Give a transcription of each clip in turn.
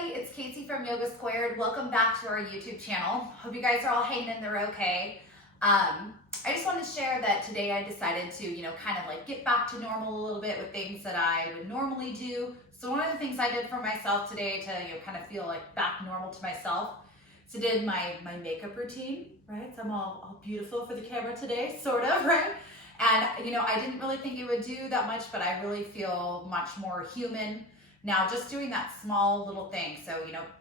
everybody, it's Casey from Yoga Squared. Welcome back to our YouTube channel. Hope you guys are all hanging in there okay. I just wanted to share that today I decided to, kind of like get back to normal a little bit with things that I would normally do. So one of the things I did for myself today to, kind of feel like back normal to myself, so did my makeup routine, right? So I'm all beautiful for the camera today, sort of, right? And, I didn't really think it would do that much, but I really feel much more human now just doing that small little thing. So,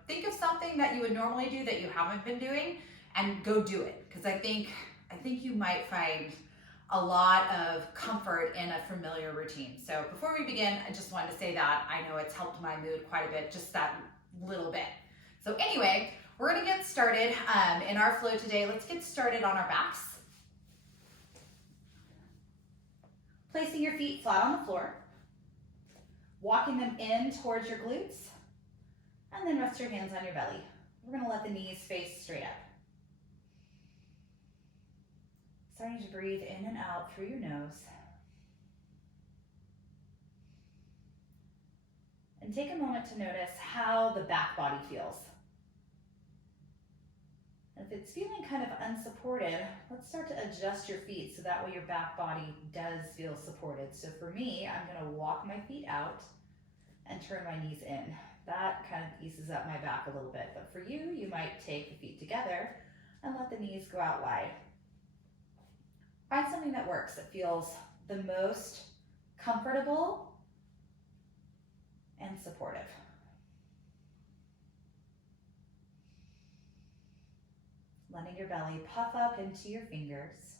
think of something that you would normally do that you haven't been doing and go do it. Because I think you might find a lot of comfort in a familiar routine. So before we begin, I just wanted to say that I know it's helped my mood quite a bit, just that little bit. So anyway, we're gonna get started in our flow today. Let's get started on our backs. Placing your feet flat on the floor, walking them in towards your glutes, and then rest your hands on your belly. We're gonna let the knees face straight up. Starting to breathe in and out through your nose. And take a moment to notice how the back body feels. If it's feeling kind of unsupported, let's start to adjust your feet so that way your back body does feel supported. So for me, I'm gonna walk my feet out and turn my knees in. That kind of eases up my back a little bit. But for you, you might take the feet together and let the knees go out wide. Find something that works, that feels the most comfortable and supportive. Letting your belly puff up into your fingers.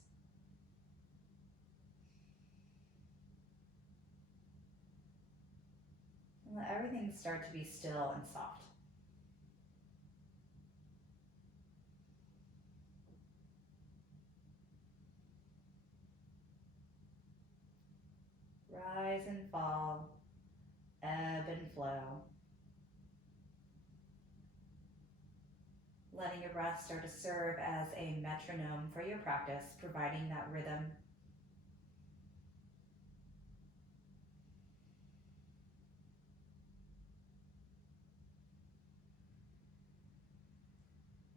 And let everything start to be still and soft. Rise and fall, ebb and flow. Letting your breath start to serve as a metronome for your practice, providing that rhythm.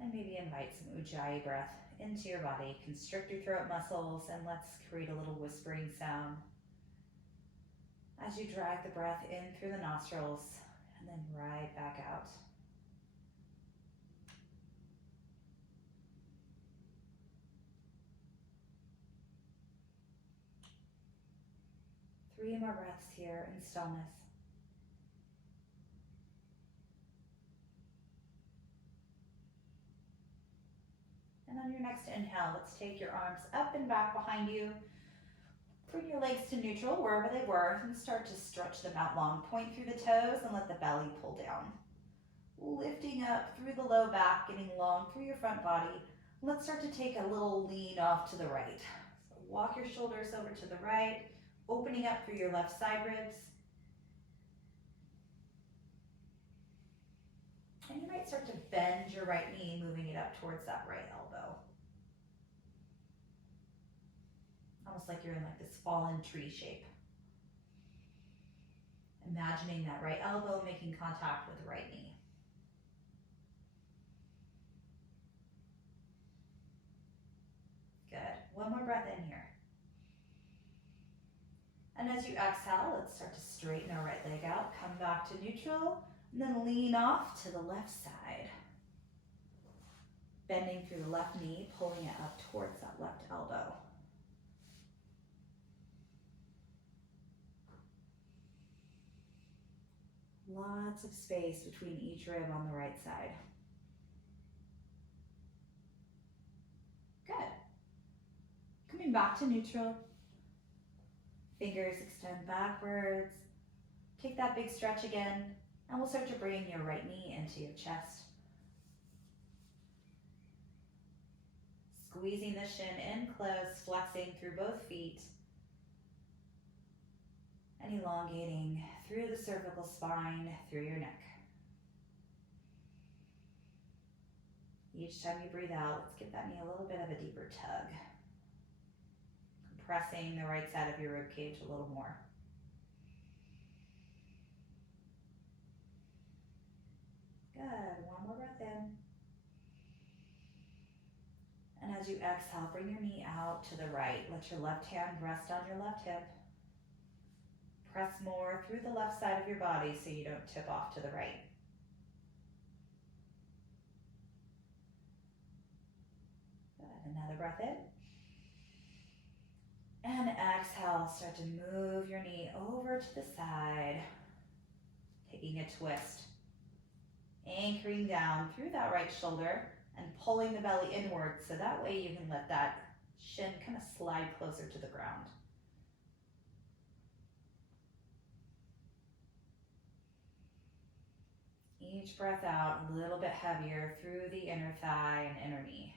And maybe invite some Ujjayi breath into your body. Constrict your throat muscles and let's create a little whispering sound as you drag the breath in through the nostrils and then right back out. Three more breaths here in stillness. And on your next inhale, let's take your arms up and back behind you. Bring your legs to neutral wherever they were and start to stretch them out long. Point through the toes and let the belly pull down. Lifting up through the low back, getting long through your front body. Let's start to take a little lean off to the right. So walk your shoulders over to the right, opening up through your left side ribs. And you might start to bend your right knee, moving it up towards that right elbow. Almost like you're in like this fallen tree shape. Imagining that right elbow making contact with the right knee. Good. One more breath in here. And as you exhale, let's start to straighten our right leg out. Come back to neutral, and then lean off to the left side. Bending through the left knee, pulling it up towards that left elbow. Lots of space between each rib on the right side. Good. Coming back to neutral. Fingers extend backwards. Take that big stretch again, and we'll start to bring your right knee into your chest. Squeezing the shin in close, flexing through both feet, and elongating through the cervical spine, through your neck. Each time you breathe out, let's give that knee a little bit of a deeper tug. Compressing the right side of your rib cage a little more. as you exhale, bring your knee out to the right. Let your left hand rest on your left hip. Press more through the left side of your body so you don't tip off to the right. Good. Another breath in. And exhale, start to move your knee over to the side, taking a twist. Anchoring down through that right shoulder and pulling the belly inward so that way you can let that shin kind of slide closer to the ground. Each breath out a little bit heavier through the inner thigh and inner knee.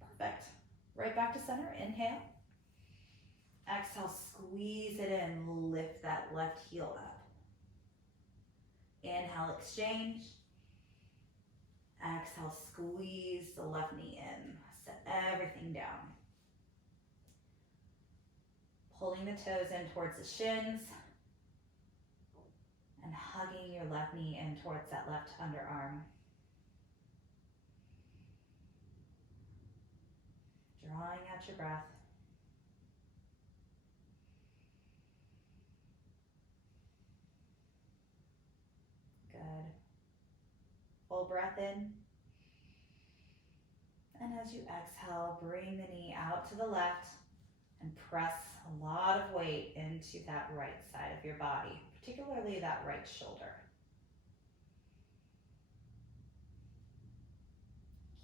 Perfect. Right back to center. Inhale. Exhale, squeeze it in. Lift that left heel up. Inhale, exchange. Exhale, squeeze the left knee in. Set everything down. Pulling the toes in towards the shins. And hugging your left knee in towards that left underarm. Drawing out your breath. Good. Full breath in. And as you exhale, bring the knee out to the left and press a lot of weight into that right side of your body, particularly that right shoulder.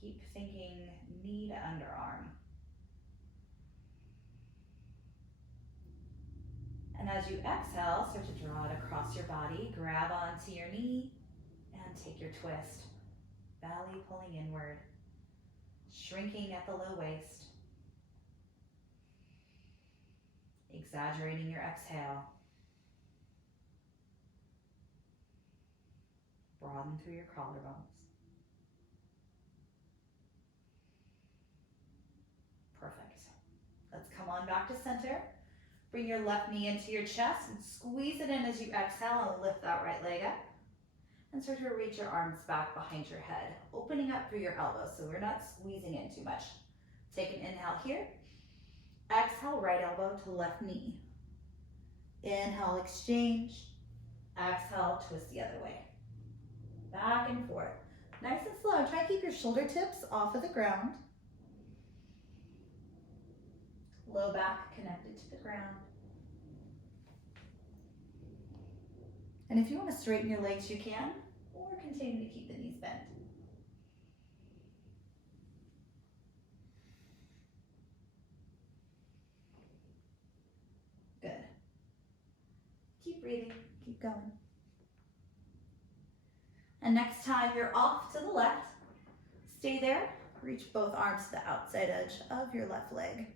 Keep thinking knee to underarm. And as you exhale, start to draw it across your body. Grab onto your knee and take your twist. Belly pulling inward, shrinking at the low waist. Exaggerating your exhale. Broaden through your collarbones. Perfect. Let's come on back to center. Bring your left knee into your chest and squeeze it in as you exhale and lift that right leg up. And start to reach your arms back behind your head, opening up through your elbows so we're not squeezing in too much. Take an inhale here. Exhale, right elbow to left knee. Inhale, exchange. Exhale, twist the other way. Back and forth. Nice and slow. Try to keep your shoulder tips off of the ground. Low back connected to the ground. And if you want to straighten your legs, you can, or continue to keep the knees bent. Good. Keep breathing, keep going. And next time you're off to the left, stay there. Reach both arms to the outside edge of your left leg.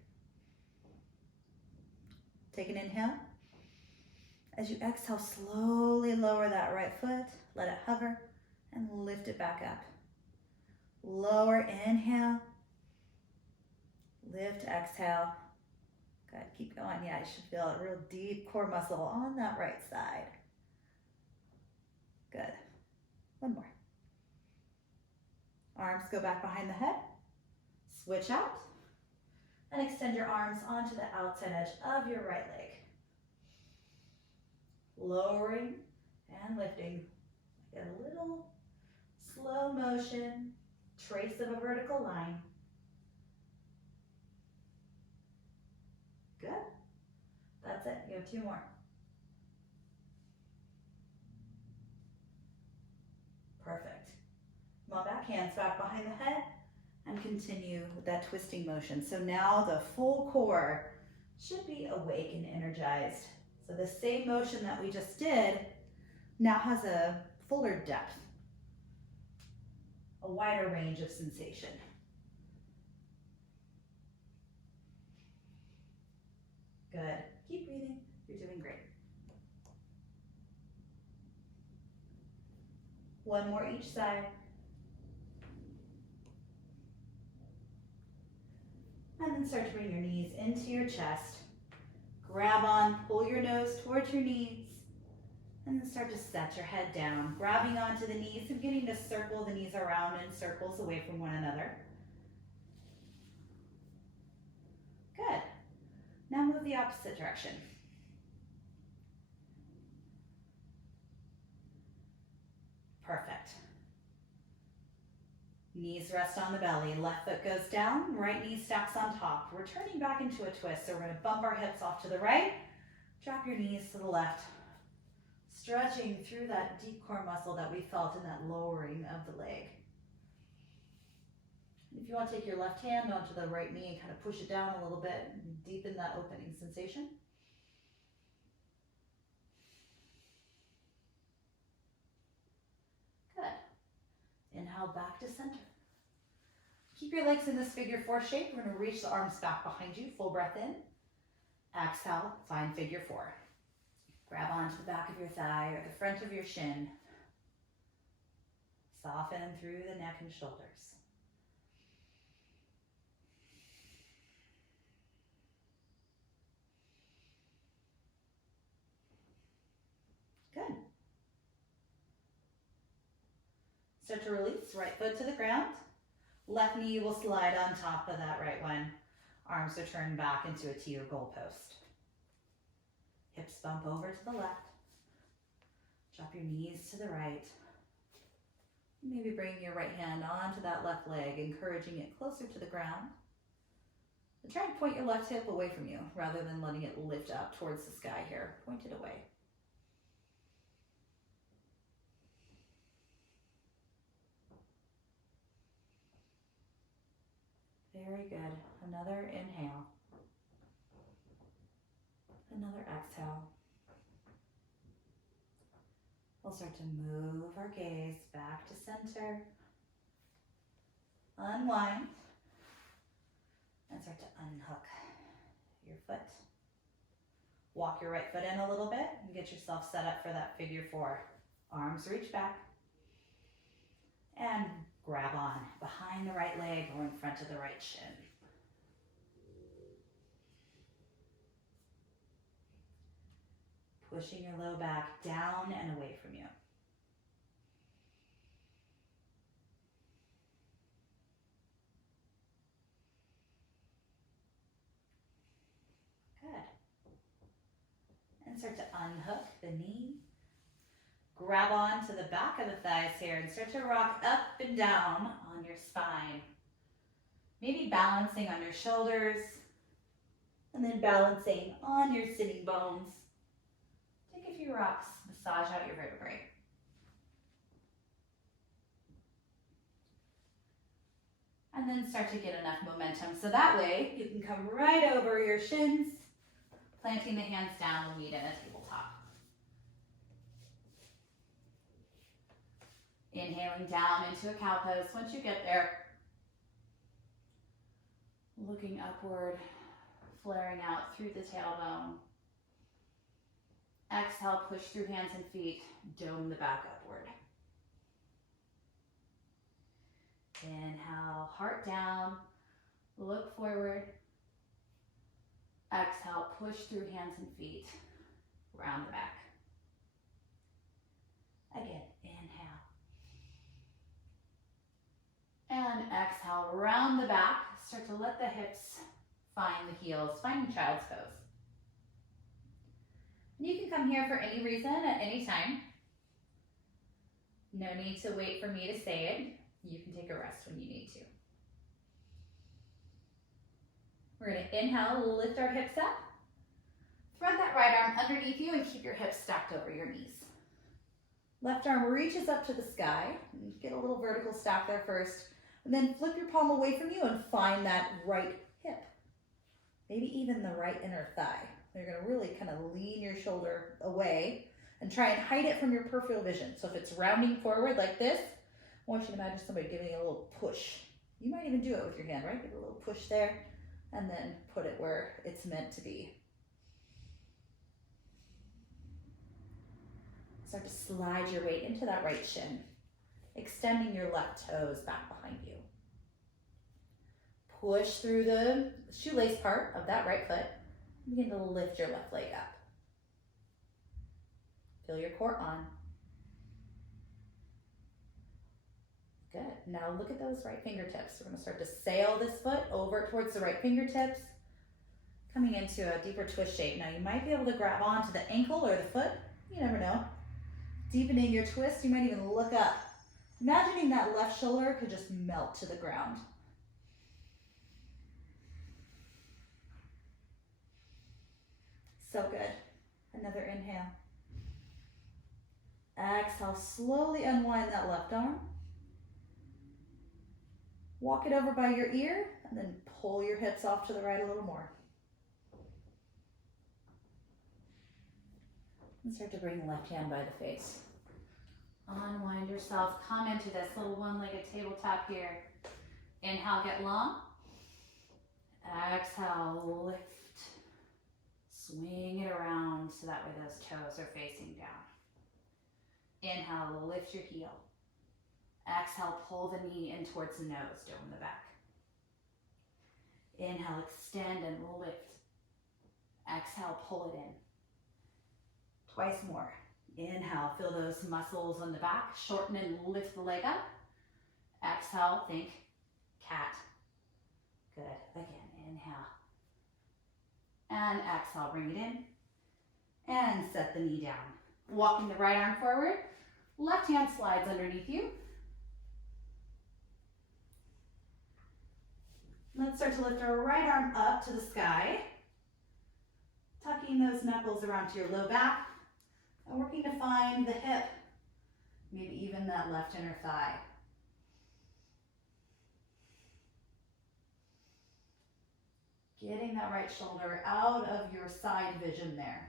Take an inhale. As you exhale, slowly lower that right foot, let it hover, and lift it back up. Lower, inhale. Lift, exhale. Good, keep going. Yeah, you should feel a real deep core muscle on that right side. Good. One more. Arms go back behind the head. Switch out. And extend your arms onto the outside edge of your right leg. Lowering and lifting. Get a little slow motion, trace of a vertical line. Good. That's it. You have two more. Perfect. Come on back, hands back behind the head, and continue with that twisting motion. So now the full core should be awake and energized. So the same motion that we just did now has a fuller depth, a wider range of sensation. Good. Keep breathing. You're doing great. One more each side. And then start to bring your knees into your chest. Grab on, pull your nose towards your knees, And then start to set your head down, grabbing onto the knees and beginning to circle the knees around in circles away from one another. Good. Now move the opposite direction. Perfect. Knees rest on the belly, left foot goes down, right knee stacks on top. We're turning back into a twist, so we're gonna bump our hips off to the right, drop your knees to the left, stretching through that deep core muscle that we felt in that lowering of the leg. If you want to take your left hand onto the right knee and kind of push it down a little bit and deepen that opening sensation. Good. Inhale back to center. Keep your legs in this figure four shape. We're going to reach the arms back behind you. Full breath in. Exhale, find figure four. Grab onto the back of your thigh or the front of your shin. Soften through the neck and shoulders. Good. Start to release, right foot to the ground. Left knee will slide on top of that right one. Arms are turned back into a T or goalpost. Hips bump over to the left. Drop your knees to the right. Maybe bring your right hand onto that left leg, encouraging it closer to the ground. And try and point your left hip away from you rather than letting it lift up towards the sky here. Point it away. Very good. Another inhale. Another exhale. We'll start to move our gaze back to center. Unwind. And start to unhook your foot. Walk your right foot in a little bit and get yourself set up for that figure four. Arms reach back. And grab on behind the right leg or in front of the right shin. Pushing your low back down and away from you. Good. And start to unhook the knee. Grab on to the back of the thighs here and start to rock up and down on your spine. Maybe balancing on your shoulders and then balancing on your sitting bones. Take a few rocks, massage out your vertebrae. And then start to get enough momentum. So that way you can come right over your shins, planting the hands down when meet in a tabletop. Inhaling down into a cow pose. Once you get there, looking upward, flaring out through the tailbone. Exhale, push through hands and feet, dome the back upward. Inhale, heart down, look forward. Exhale, push through hands and feet, round the back. Again, inhale. And exhale, round the back. Start to let the hips find the heels, finding child's pose. You can come here for any reason at any time. No need to wait for me to say it. You can take a rest when you need to. We're going to inhale, lift our hips up. Thread that right arm underneath you and keep your hips stacked over your knees. Left arm reaches up to the sky. Get a little vertical stack there first. And then flip your palm away from you and find that right hip. Maybe even the right inner thigh. You're going to really kind of lean your shoulder away and try and hide it from your peripheral vision. So if it's rounding forward like this, I want you to imagine somebody giving you a little push. You might even do it with your hand, right? Give it a little push there and then put it where it's meant to be. Start to slide your weight into that right shin, extending your left toes back behind you. Push through the shoelace part of that right foot. Begin to lift your left leg up. Feel your core on. Good. Now look at those right fingertips. We're going to start to sail this foot over towards the right fingertips, coming into a deeper twist shape. Now you might be able to grab onto the ankle or the foot. You never know. Deepening your twist, you might even look up. Imagining that left shoulder could just melt to the ground. So good. Another inhale. Exhale, slowly unwind that left arm. Walk it over by your ear and then pull your hips off to the right a little more. And start to bring the left hand by the face. Unwind yourself. Come into this little one-legged tabletop here. Inhale, get long. Exhale, lift. Swing it around so that way those toes are facing down. Inhale, lift your heel. Exhale, pull the knee in towards the nose, dome the back. Inhale, extend and lift. Exhale, pull it in. Twice more. Inhale, feel those muscles on the back. Shorten and lift the leg up. Exhale, think cat. Good. Again, inhale. And exhale, bring it in. And set the knee down. Walking the right arm forward. Left hand slides underneath you. Let's start to lift our right arm up to the sky. Tucking those knuckles around to your low back. And working to find the hip. Maybe even that left inner thigh. Getting that right shoulder out of your side vision there.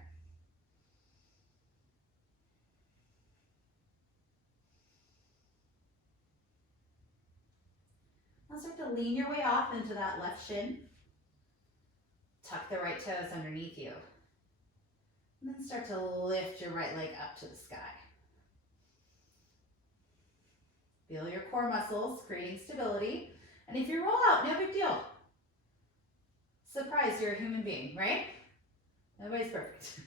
Now start to lean your way off into that left shin. Tuck the right toes underneath you. And then start to lift your right leg up to the sky. Feel your core muscles creating stability. And if you roll out, no big deal. Surprise, you're a human being, right? Nobody's perfect.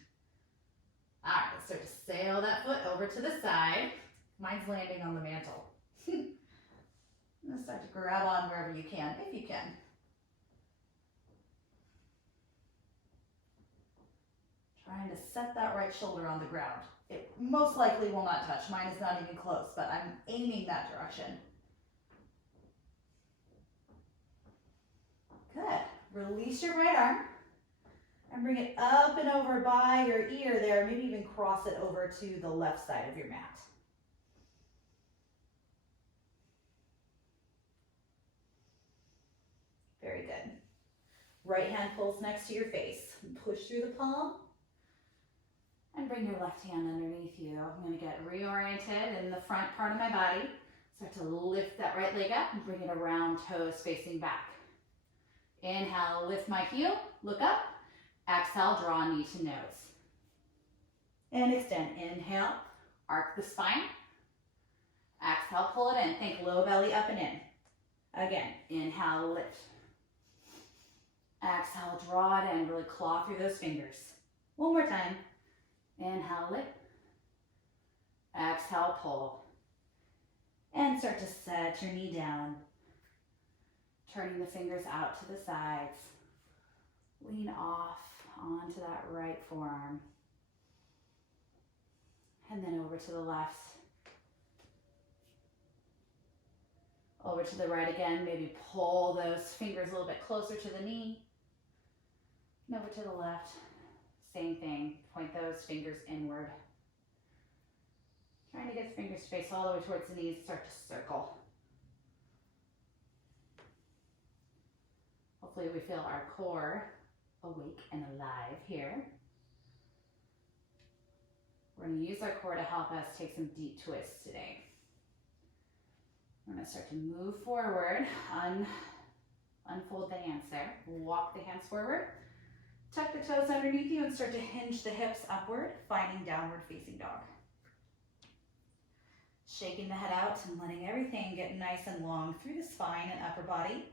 All right, let's start to sail that foot over to the side. Mine's landing on the mantle. And start to grab on wherever you can, if you can. Trying to set that right shoulder on the ground. It most likely will not touch. Mine is not even close, but I'm aiming that direction. Good. Release your right arm and bring it up and over by your ear there. Maybe even cross it over to the left side of your mat. Very good. Right hand pulls next to your face. Push through the palm. And bring your left hand underneath you. I'm going to get reoriented in the front part of my body. Start to lift that right leg up and bring it around, toes facing back. Inhale, lift my heel, look up. Exhale, draw knee to nose. And extend. Inhale, arc the spine. Exhale, pull it in. Think low belly up and in. Again, inhale, lift. Exhale, draw it in. Really claw through those fingers. One more time. Inhale, lift. Exhale, pull. And start to set your knee down. Turning the fingers out to the sides. Lean off onto that right forearm. And then over to the left. Over to the right again. Maybe pull those fingers a little bit closer to the knee. And over to the left. Same thing. Point those fingers inward. Trying to get the fingers to face all the way towards the knees. Start to circle. Hopefully we feel our core awake and alive here. We're going to use our core to help us take some deep twists today. We're going to start to move forward. Unfold the hands there. Walk the hands forward. Tuck the toes underneath you and start to hinge the hips upward, finding downward facing dog. Shaking the head out and letting everything get nice and long through the spine and upper body.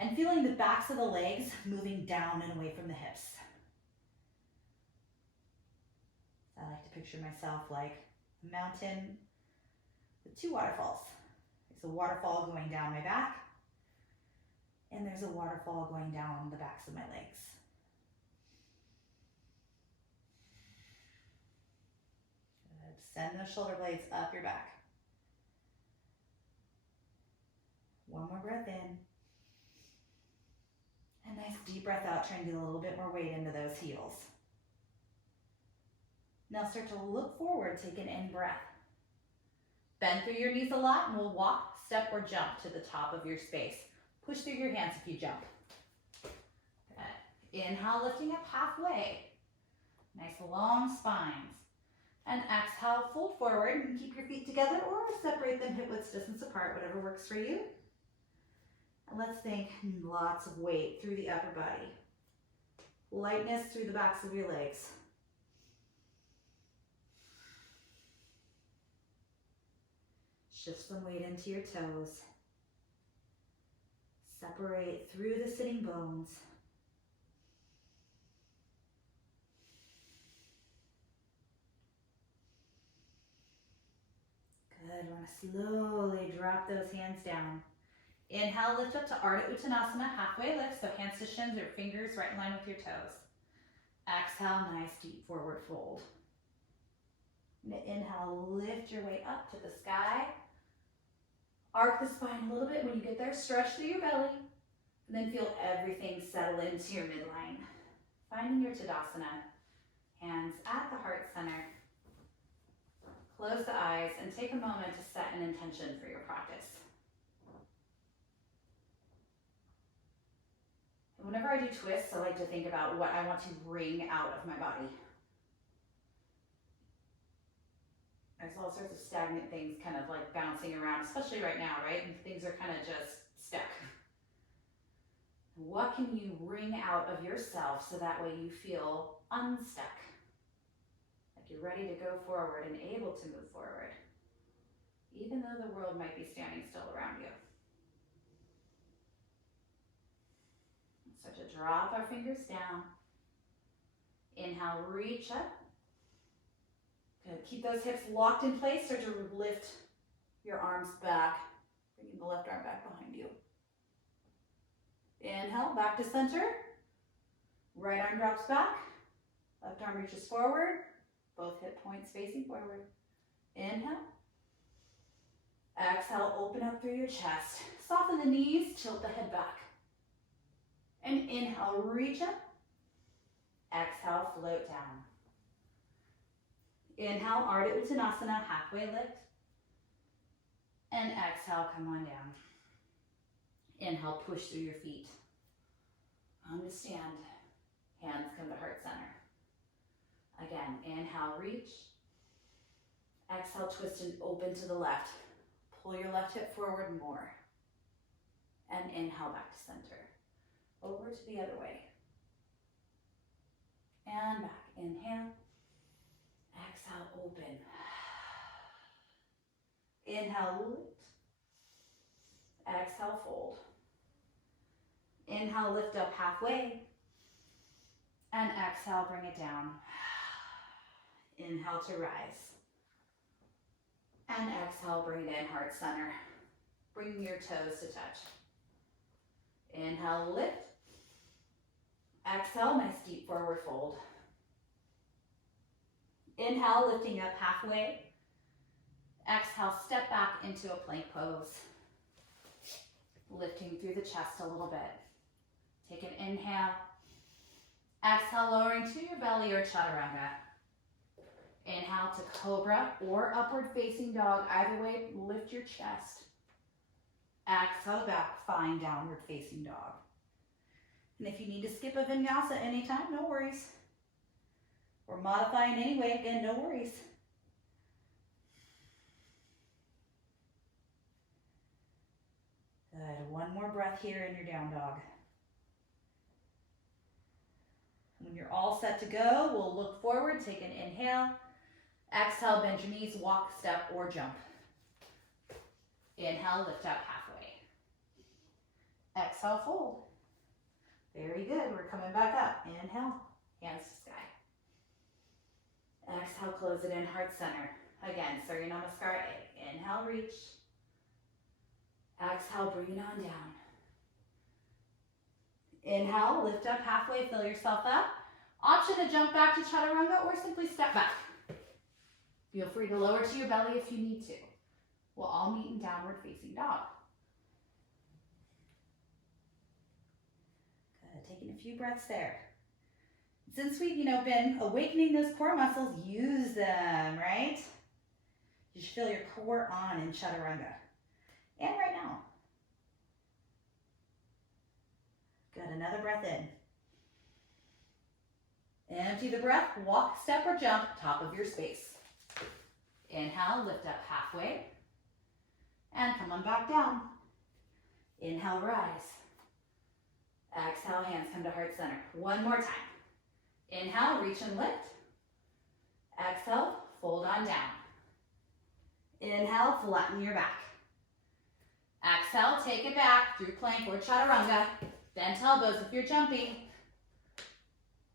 And feeling the backs of the legs moving down and away from the hips. picture myself like a mountain with two waterfalls. There's a waterfall going down my back, and there's a waterfall going down the backs of my legs. Good. Send those shoulder blades up your back. One more breath in. A nice deep breath out, trying to get a little bit more weight into those heels. Now start to look forward, take an in breath. Bend through your knees a lot and we'll walk, step, or jump to the top of your space. Push through your hands if you jump. Good. Inhale, lifting up halfway. Nice long spines. And exhale, fold forward and keep your feet together or separate them hip width distance apart, whatever works for you. And let's think lots of weight through the upper body. Lightness through the backs of your legs. Shift some weight into your toes. Separate through the sitting bones. Good, we're gonna slowly drop those hands down. Inhale, lift up to Ardha Uttanasana, halfway lift, so hands to shins or fingers right in line with your toes. Exhale, nice deep forward fold. Inhale, lift your way up to the sky. Arc the spine a little bit. When you get there, stretch through your belly, and then feel everything settle into your midline. Finding your Tadasana. Hands at the heart center. Close the eyes and take a moment to set an intention for your practice. And whenever I do twists, I like to think about what I want to wring out of my body. There's all sorts of stagnant things kind of like bouncing around, especially right now, right? And things are kind of just stuck. What can you wring out of yourself so that way you feel unstuck? Like you're ready to go forward and able to move forward, even though the world might be standing still around you. Start to drop our fingers down. Inhale, reach up. Good. Keep those hips locked in place. Start to lift your arms back, bringing the left arm back behind you. Inhale, back to center. Right arm drops back. Left arm reaches forward. Both hip points facing forward. Inhale. Exhale, open up through your chest. Soften the knees, tilt the head back. And inhale, reach up. Exhale, float down. Inhale, Ardha Uttanasana, halfway lift. And exhale, come on down. Inhale, push through your feet. Understand. Hands come to heart center. Again, inhale, reach. Exhale, twist and open to the left. Pull your left hip forward more. And inhale, back to center. Over to the other way. And back. Inhale. Exhale, open. Inhale, lift. Exhale, fold. Inhale, lift up halfway. And exhale, bring it down. Inhale to rise. And exhale, bring it in, heart center. Bring your toes to touch. Inhale, lift. Exhale, nice deep forward fold. Inhale, lifting up halfway. Exhale, step back into a plank pose. Lifting through the chest a little bit. Take an inhale. Exhale, lowering to your belly or chaturanga. Inhale to cobra or upward facing dog. Either way, lift your chest. Exhale back, find downward facing dog. And if you need to skip a vinyasa anytime, no worries. Or modify in any way, again, no worries. Good, one more breath here in your down dog. When you're all set to go, we'll look forward, take an inhale. Exhale, bend your knees, walk, step, or jump. Inhale, lift up halfway. Exhale, fold. Very good, we're coming back up. Inhale, hands to sky. Exhale, close it in, heart center. Again, Surya Namaskar A. Inhale, reach. Exhale, bring it on down. Inhale, lift up halfway, fill yourself up. Option to jump back to Chaturanga or simply step back. Feel free to lower to your belly if you need to. We'll all meet in downward facing dog. Good, taking a few breaths there. Since we've, been awakening those core muscles, use them, right? You should feel your core on in Chaturanga. And right now. Good, another breath in. Empty the breath, walk, step, or jump, top of your space. Inhale, lift up halfway. And come on back down. Inhale, rise. Exhale, hands come to heart center. One more time. Inhale, reach and lift. Exhale, fold on down. Inhale, flatten your back. Exhale, take it back through plank or Chaturanga. Bent elbows if you're jumping.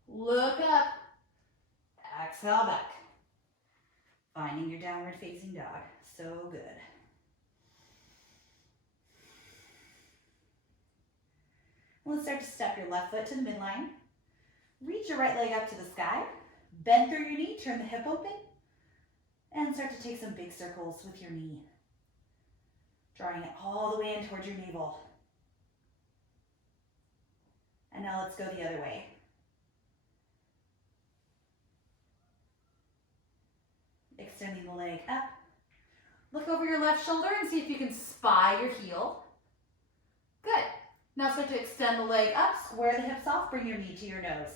Look up. Exhale back. Finding your downward facing dog. So good. Let's start to step your left foot to the midline. Reach your right leg up to the sky. Bend through your knee, turn the hip open. And start to take some big circles with your knee. Drawing it all the way in towards your navel. And now let's go the other way. Extending the leg up. Look over your left shoulder and see if you can spy your heel. Good. Now start to extend the leg up, square the hips off, bring your knee to your nose.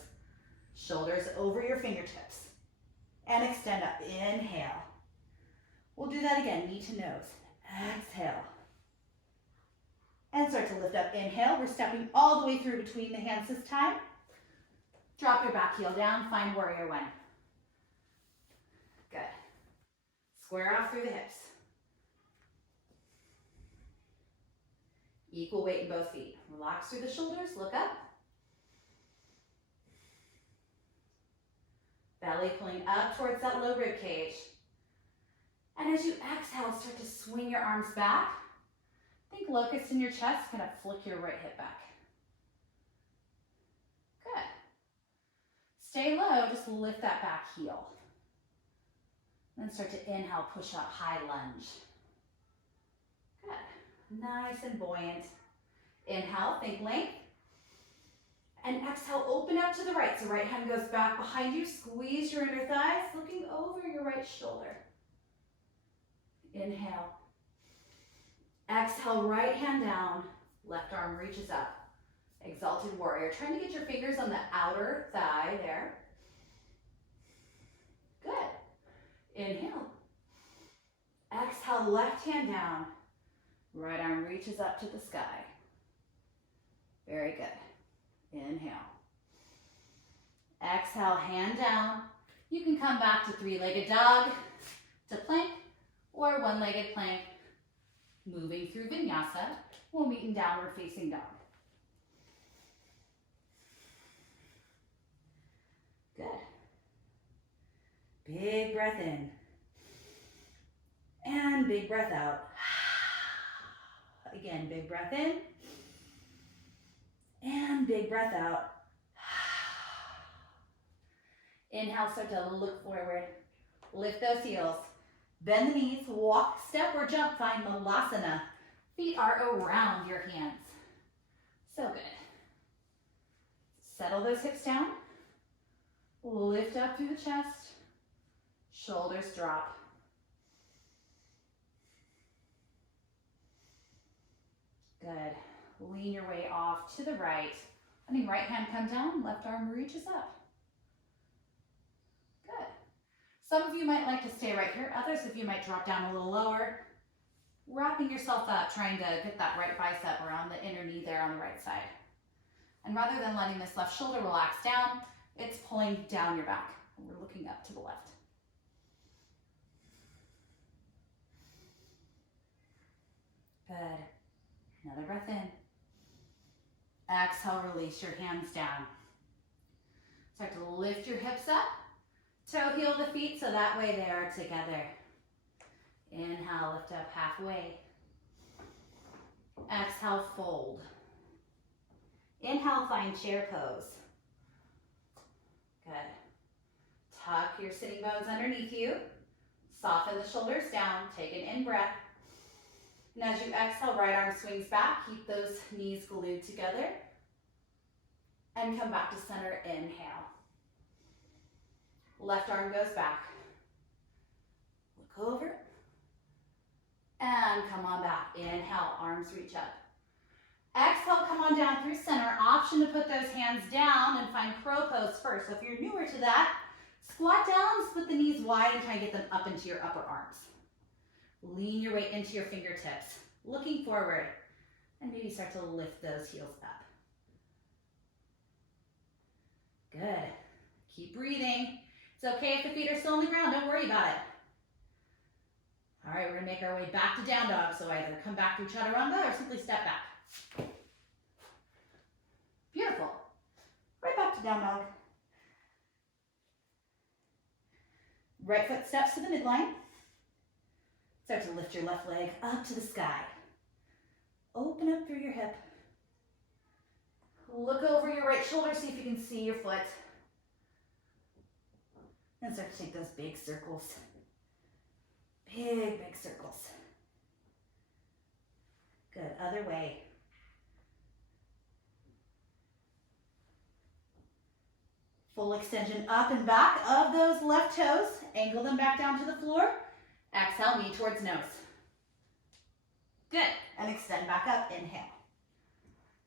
Shoulders over your fingertips. And extend up. Inhale. We'll do that again, knee to nose. Exhale. And start to lift up. Inhale. We're stepping all the way through between the hands this time. Drop your back heel down. Find warrior one. Good. Square off through the hips. Equal weight in both feet. Relax through the shoulders. Look up. Belly pulling up towards that low rib cage. And as you exhale, start to swing your arms back. Think locust in your chest, kind of flick your right hip back. Good. Stay low, just lift that back heel. Then start to inhale, push up, high lunge. Good. Nice and buoyant. Inhale, think length. And exhale, open up to the right. So right hand goes back behind you. Squeeze your inner thighs, looking over your right shoulder. Inhale. Exhale, right hand down. Left arm reaches up. Exalted warrior. Trying to get your fingers on the outer thigh there. Good. Inhale. Exhale, left hand down. Right arm reaches up to the sky. Very good. Inhale. Exhale, hand down. You can come back to three-legged dog, to plank, or one-legged plank. Moving through vinyasa, we'll meet in downward facing dog. Good. Big breath in. And big breath out. Again, big breath in. And big breath out. Inhale, start to look forward. Lift those heels. Bend the knees, walk, step, or jump. Find Malasana. Feet are around your hands. So good. Settle those hips down. Lift up through the chest. Shoulders drop. Good. Lean your way off to the right. Letting right hand come down, left arm reaches up. Good. Some of you might like to stay right here. Others of you might drop down a little lower. Wrapping yourself up, trying to get that right bicep around the inner knee there on the right side. And rather than letting this left shoulder relax down, it's pulling down your back. We're looking up to the left. Good. Another breath in. Exhale, release your hands down. Start to lift your hips up. Toe heel the feet so that way they are together. Inhale, lift up halfway. Exhale, fold. Inhale, find chair pose. Good. Tuck your sitting bones underneath you. Soften the shoulders down. Take an in breath. And as you exhale, right arm swings back. Keep those knees glued together. And come back to center. Inhale. Left arm goes back. Look over. And come on back. Inhale, arms reach up. Exhale, come on down through center. Option to put those hands down and find crow pose first. So if you're newer to that, squat down, split the knees wide and try and get them up into your upper arms. Lean your weight into your fingertips, looking forward, and maybe start to lift those heels up. Good. Keep breathing. It's okay if the feet are still on the ground, don't worry about it. All right, we're gonna make our way back to down dog, so either come back to chaturanga or simply step back. Beautiful. Right back to down dog. Right foot steps to the midline. Start to lift your left leg up to the sky. Open up through your hip. Look over your right shoulder, see if you can see your foot. And start to take those big circles. Big, big circles. Good, other way. Full extension up and back of those left toes. Angle them back down to the floor. Exhale, knee towards nose. Good, and extend back up, inhale.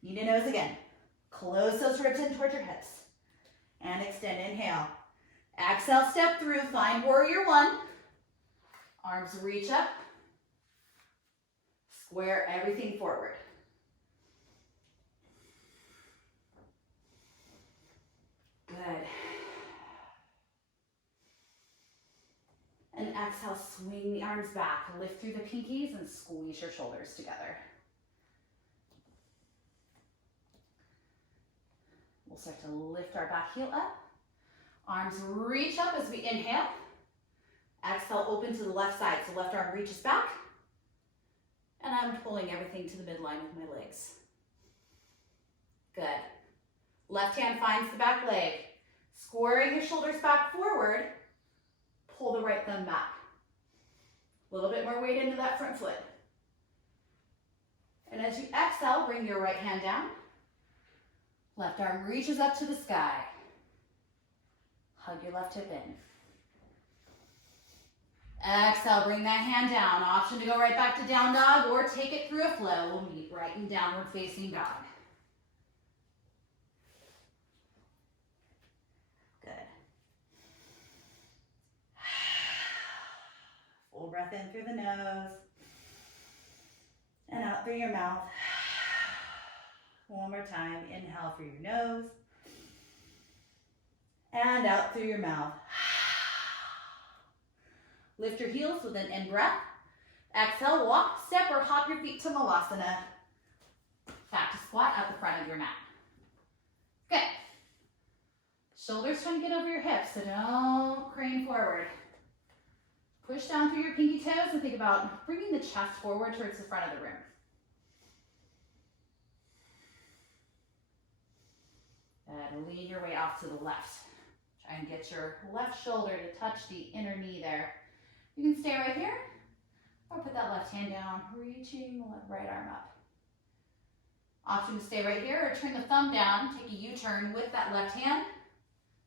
Knee to nose again. Close those ribs in towards your hips. And extend, inhale. Exhale, step through, find warrior one. Arms reach up. Square everything forward. Good. And exhale, swing the arms back. Lift through the pinkies and squeeze your shoulders together. We'll start to lift our back heel up. Arms reach up as we inhale. Exhale, open to the left side. So left arm reaches back. And I'm pulling everything to the midline with my legs. Good. Left hand finds the back leg. Squaring your shoulders back forward. Pull the right thumb back. A little bit more weight into that front foot. And as you exhale, bring your right hand down. Left arm reaches up to the sky. Hug your left hip in. Exhale, bring that hand down. Option to go right back to down dog or take it through a flow. We'll meet right in downward facing dog. Good. Full breath in through the nose and out through your mouth. One more time. Inhale through your nose and out through your mouth. Lift your heels with an in breath. Exhale, walk, step, or hop your feet to Malasana. Back to squat at the front of your mat. Good. Shoulders trying to get over your hips, so don't crane forward. Push down through your pinky toes and think about bringing the chest forward towards the front of the room. And lean your weight off to the left. Try and get your left shoulder to touch the inner knee there. You can stay right here, or put that left hand down, reaching the right arm up. Option to stay right here, or turn the thumb down, take a U-turn with that left hand,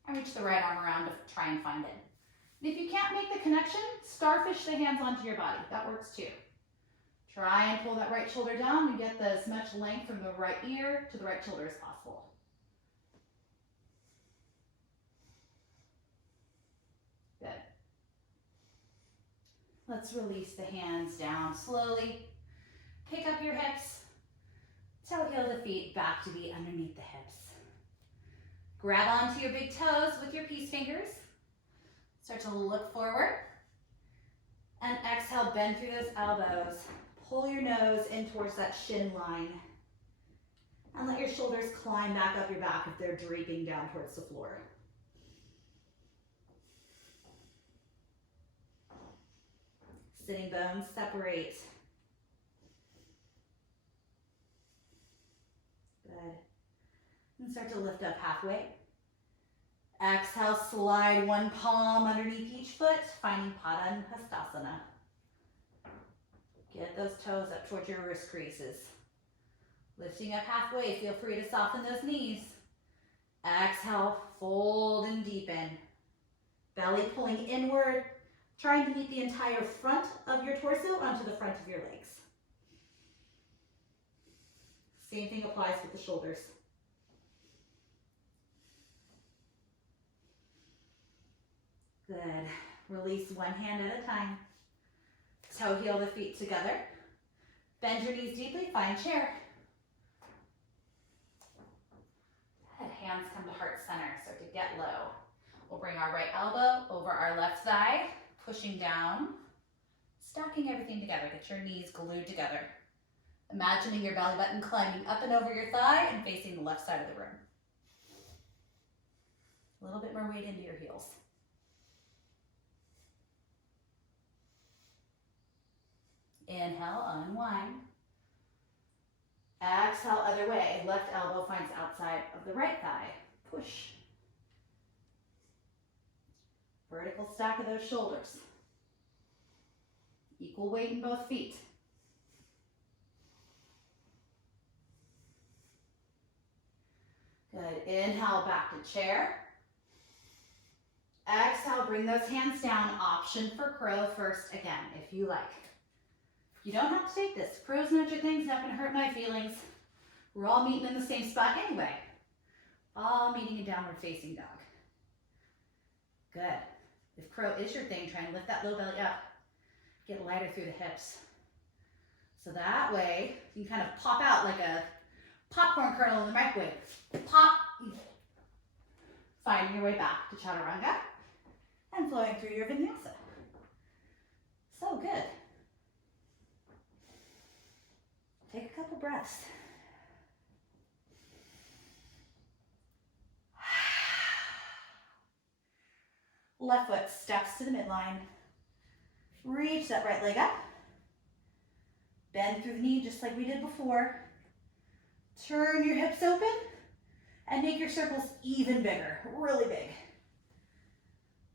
and reach the right arm around to try and find it. And if you can't make the connection, starfish the hands onto your body. That works too. Try and pull that right shoulder down and get as much length from the right ear to the right shoulder as possible. Good. Let's release the hands down slowly. Pick up your hips. Toe heel the feet back to be underneath the hips. Grab onto your big toes with your peace fingers. Start to look forward. And exhale, bend through those elbows. Pull your nose in towards that shin line. And let your shoulders climb back up your back if they're draping down towards the floor. bones separate. Good. And start to lift up halfway. Exhale, slide one palm underneath each foot, finding Padangusthasana. Get those toes up towards your wrist creases. Lifting up halfway, feel free to soften those knees. Exhale, fold and deepen. Belly pulling inward, trying to meet the entire front of your torso onto the front of your legs. Same thing applies with the shoulders. Good. Release one hand at a time. Toe heel the feet together. Bend your knees deeply, find chair. Good. Hands come to heart center, start to get low. We'll bring our right elbow over our left thigh, pushing down, stacking everything together. Get your knees glued together. Imagining your belly button climbing up and over your thigh and facing the left side of the room. A little bit more weight into your heels. Inhale, unwind. Exhale, other way. Left elbow finds outside of the right thigh. Push. Vertical stack of those shoulders. Equal weight in both feet. Good. Inhale, back to chair. Exhale, bring those hands down. Option for crow first again, if you like. You don't have to take this. Crow's no such thing's not going to hurt my feelings. We're all meeting in the same spot anyway. All meeting in downward facing dog. Good. If crow is your thing, try and lift that low belly up. Get lighter through the hips. So that way, you can kind of pop out like a popcorn kernel in the microwave. Pop. Finding your way back to chaturanga and flowing through your vinyasa. So good. Take a couple breaths. Left foot steps to the midline. Reach that right leg up. Bend through the knee just like we did before. Turn your hips open and make your circles even bigger, really big.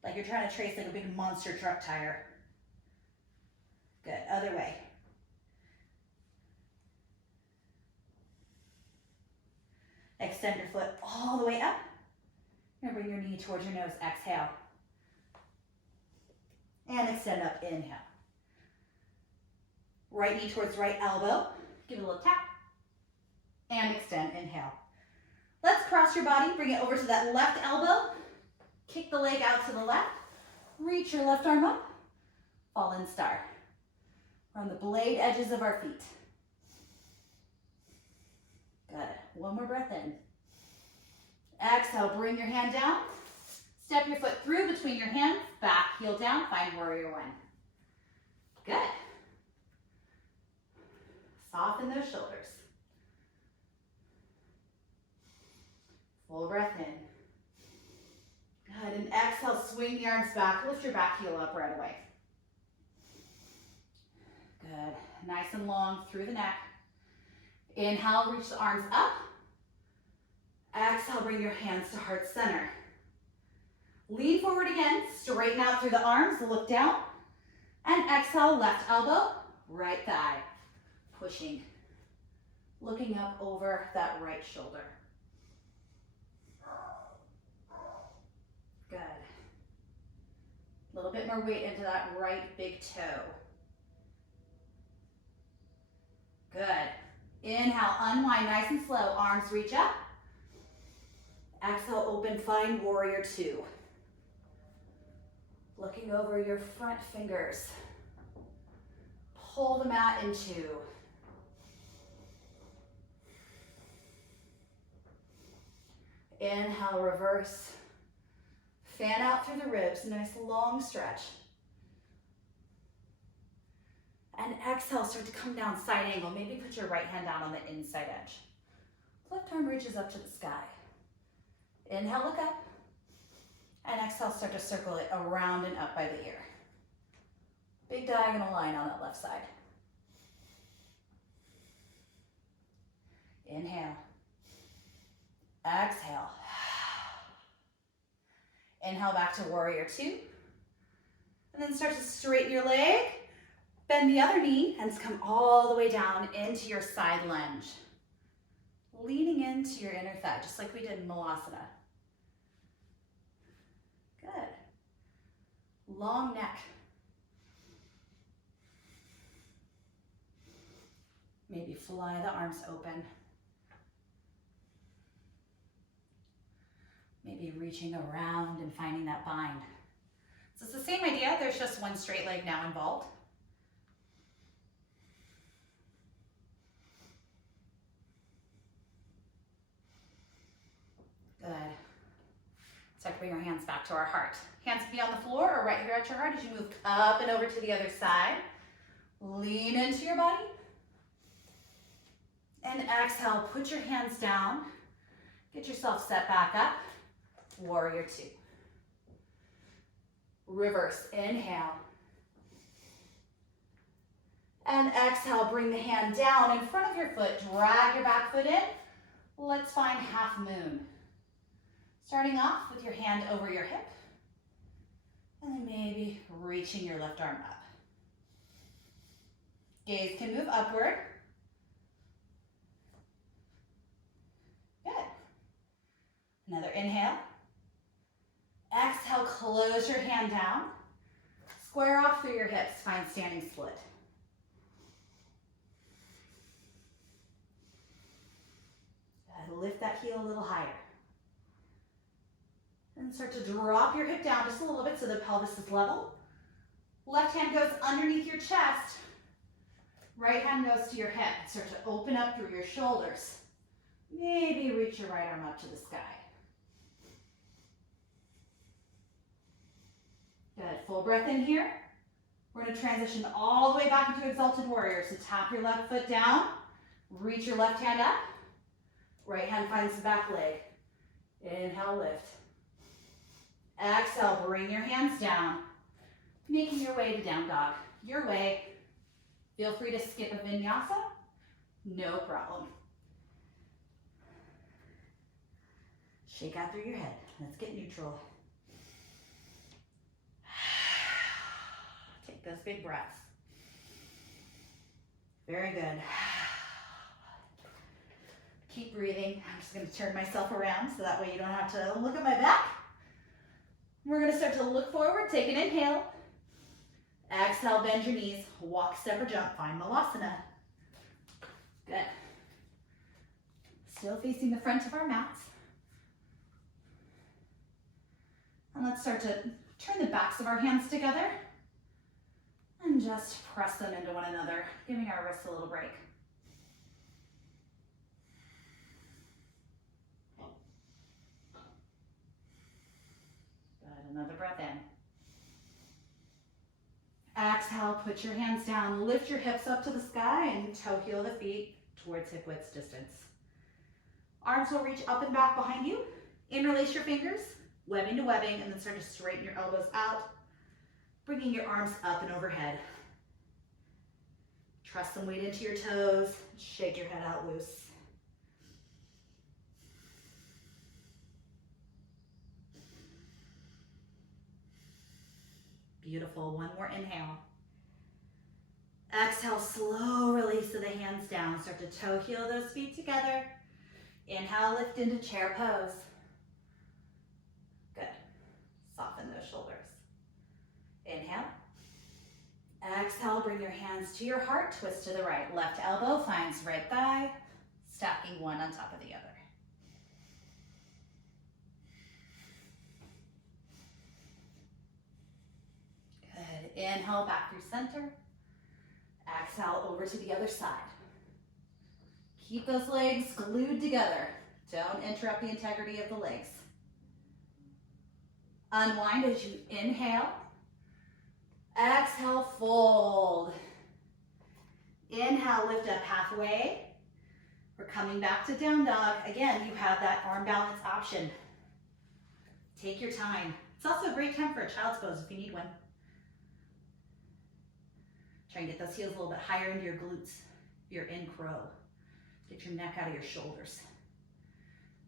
Like you're trying to trace like a big monster truck tire. Good, other way. Extend your foot all the way up. And bring your knee towards your nose, exhale. And extend up, inhale. Right knee towards right elbow. Give it a little tap. And extend, inhale. Let's cross your body, bring it over to that left elbow. Kick the leg out to the left. Reach your left arm up. Fallen star. We're on the blade edges of our feet. Good. One more breath in. Exhale, bring your hand down. Step your foot through between your hands. Back, heel down, find warrior one. Good. Soften those shoulders. Full breath in. Good, and exhale, swing the arms back. Lift your back heel up right away. Good, nice and long through the neck. Inhale, reach the arms up. Exhale, bring your hands to heart center. Lean forward again, straighten out through the arms, look down. And exhale, left elbow, right thigh. Pushing, looking up over that right shoulder. Good. A little bit more weight into that right big toe. Good. Inhale, unwind nice and slow. Arms reach up. Exhale, open, find warrior two. Looking over your front fingers. Pull the mat in two. Inhale, reverse. Fan out through the ribs, nice long stretch. And exhale, start to come down side angle. Maybe put your right hand down on the inside edge. Left arm reaches up to the sky. Inhale, look up. And exhale, start to circle it around and up by the ear. Big diagonal line on that left side. Inhale. Exhale. Inhale back to warrior two. And then start to straighten your leg. Bend the other knee and come all the way down into your side lunge. Leaning into your inner thigh, just like we did in Malasana. Good. Long neck. Maybe fly the arms open. Maybe reaching around and finding that bind. So it's the same idea, there's just one straight leg now involved. Good. So bring your hands back to our heart. Hands can be on the floor or right here at your heart as you move up and over to the other side. Lean into your body. And exhale, put your hands down. Get yourself set back up. Warrior two. Reverse, inhale. And exhale, bring the hand down in front of your foot. Drag your back foot in. Let's find half moon. Starting off with your hand over your hip. And then maybe reaching your left arm up. Gaze can move upward. Good. Another inhale. Exhale, close your hand down. Square off through your hips, find standing split. Good. Lift that heel a little higher. And start to drop your hip down just a little bit so the pelvis is level. Left hand goes underneath your chest. Right hand goes to your hip. Start to open up through your shoulders. Maybe reach your right arm up to the sky. Good, full breath in here. We're gonna transition all the way back into exalted warrior. So tap your left foot down, reach your left hand up, right hand finds the back leg. Inhale, lift. Exhale, bring your hands down, making your way to down dog. Your way. Feel free to skip a vinyasa, no problem. Shake out through your head. Let's get neutral. Take those big breaths. Very good. Keep breathing. I'm just going to turn myself around so that way you don't have to look at my back. We're going to start to look forward. Take an inhale. Exhale, bend your knees. Walk, step, or jump. Find Malasana. Good. Still facing the front of our mats. And let's start to turn the backs of our hands together and just press them into one another, giving our wrists a little break. Good, another breath in. Exhale, put your hands down, lift your hips up to the sky and toe heel the feet towards hip width distance. Arms will reach up and back behind you. Interlace your fingers, webbing to webbing, and then start to straighten your elbows out, bringing your arms up and overhead. Trust some weight into your toes, shake your head out loose. Beautiful, one more inhale. Exhale, slow release of the hands down. Start to toe heel those feet together. Inhale, lift into chair pose. Good. Soften those shoulders. Inhale. Exhale, bring your hands to your heart, twist to the right. Left elbow finds right thigh, stacking one on top of the other. Good. Inhale, back through center. Exhale, over to the other side. Keep those legs glued together. Don't interrupt the integrity of the legs. Unwind as you inhale. Exhale, fold. Inhale, lift up halfway. We're coming back to down dog. Again, you have that arm balance option. Take your time. It's also a great time for a child's pose if you need one. Try and get those heels a little bit higher into your glutes. You're in crow. Get your neck out of your shoulders.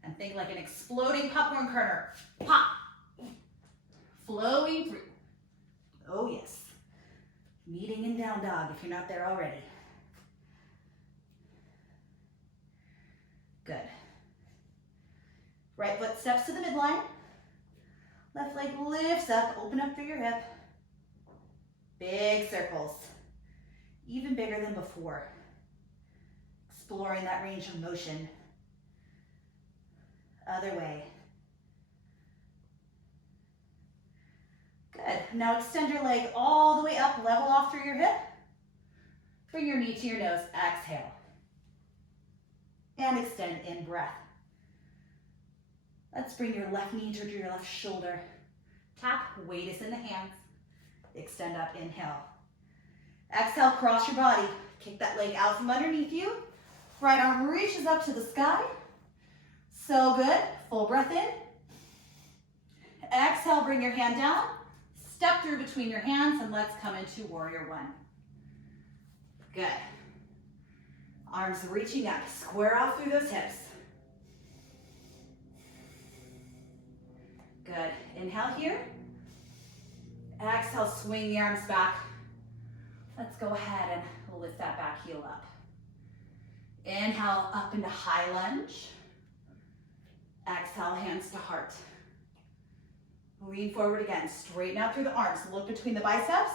And think like an exploding popcorn kernel. Pop. Flowing through. Oh yes. Meeting in down dog if you're not there already. Good. Right foot steps to the midline. Left leg lifts up, open up through your hip. Big circles. Even bigger than before. Exploring that range of motion. Other way. Good. Now extend your leg all the way up, level off through your hip. Bring your knee to your nose, exhale. And extend in breath. Let's bring your left knee to your left shoulder. Tap, weight is in the hands. Extend up, inhale. Exhale, cross your body. Kick that leg out from underneath you. Right arm reaches up to the sky. So good. Full breath in. Exhale, bring your hand down. Step through between your hands and let's come into warrior one. Good. Arms reaching up. Square off through those hips. Good. Inhale here. Exhale, swing the arms back. Let's go ahead and lift that back heel up. Inhale, up into high lunge. Exhale, hands to heart. Lean forward again. Straighten out through the arms. Look between the biceps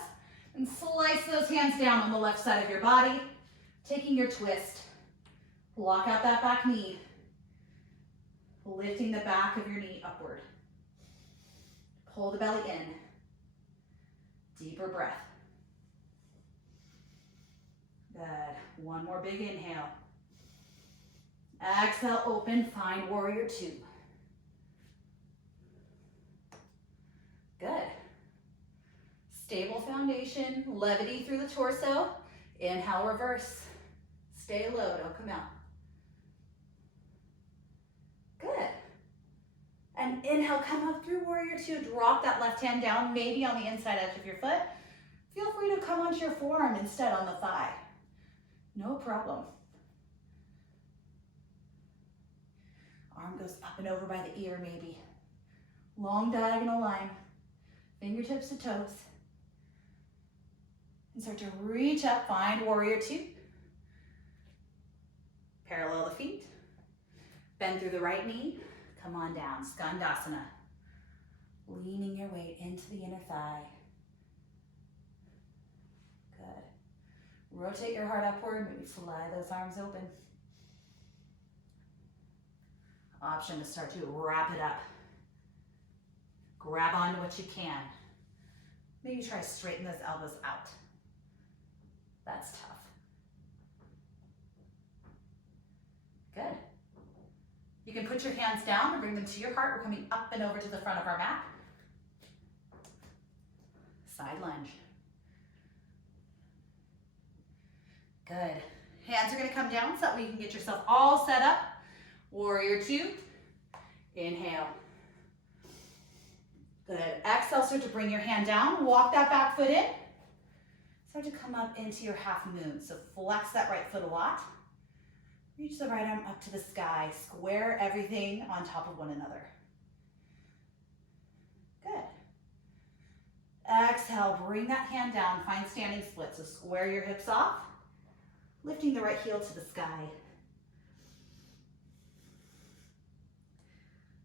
and slice those hands down on the left side of your body. Taking your twist. Block out that back knee. Lifting the back of your knee upward. Pull the belly in. Deeper breath. Good. One more big inhale. Exhale, open, find warrior two. Good. Stable foundation, levity through the torso. Inhale, reverse. Stay low, don't come out. Good. And inhale, come up through warrior two. Drop that left hand down, maybe on the inside edge of your foot. Feel free to come onto your forearm instead on the thigh. No problem. Arm goes up and over by the ear maybe. Long diagonal line. Fingertips to toes. And start to reach up, find warrior two. Parallel the feet. Bend through the right knee. Come on down, Skandasana. Leaning your weight into the inner thigh. Good. Rotate your heart upward, maybe fly those arms open. Option to start to wrap it up. Grab onto what you can. Maybe try to straighten those elbows out. That's tough. Good. You can put your hands down and bring them to your heart. We're coming up and over to the front of our mat. Side lunge. Good. Hands are going to come down so that way you can get yourself all set up. Warrior two. Inhale. Good. Exhale, start to bring your hand down. Walk that back foot in. Start to come up into your half moon. So flex that right foot a lot. Reach the right arm up to the sky. Square everything on top of one another. Good. Exhale, bring that hand down. Find standing split. So square your hips off. Lifting the right heel to the sky.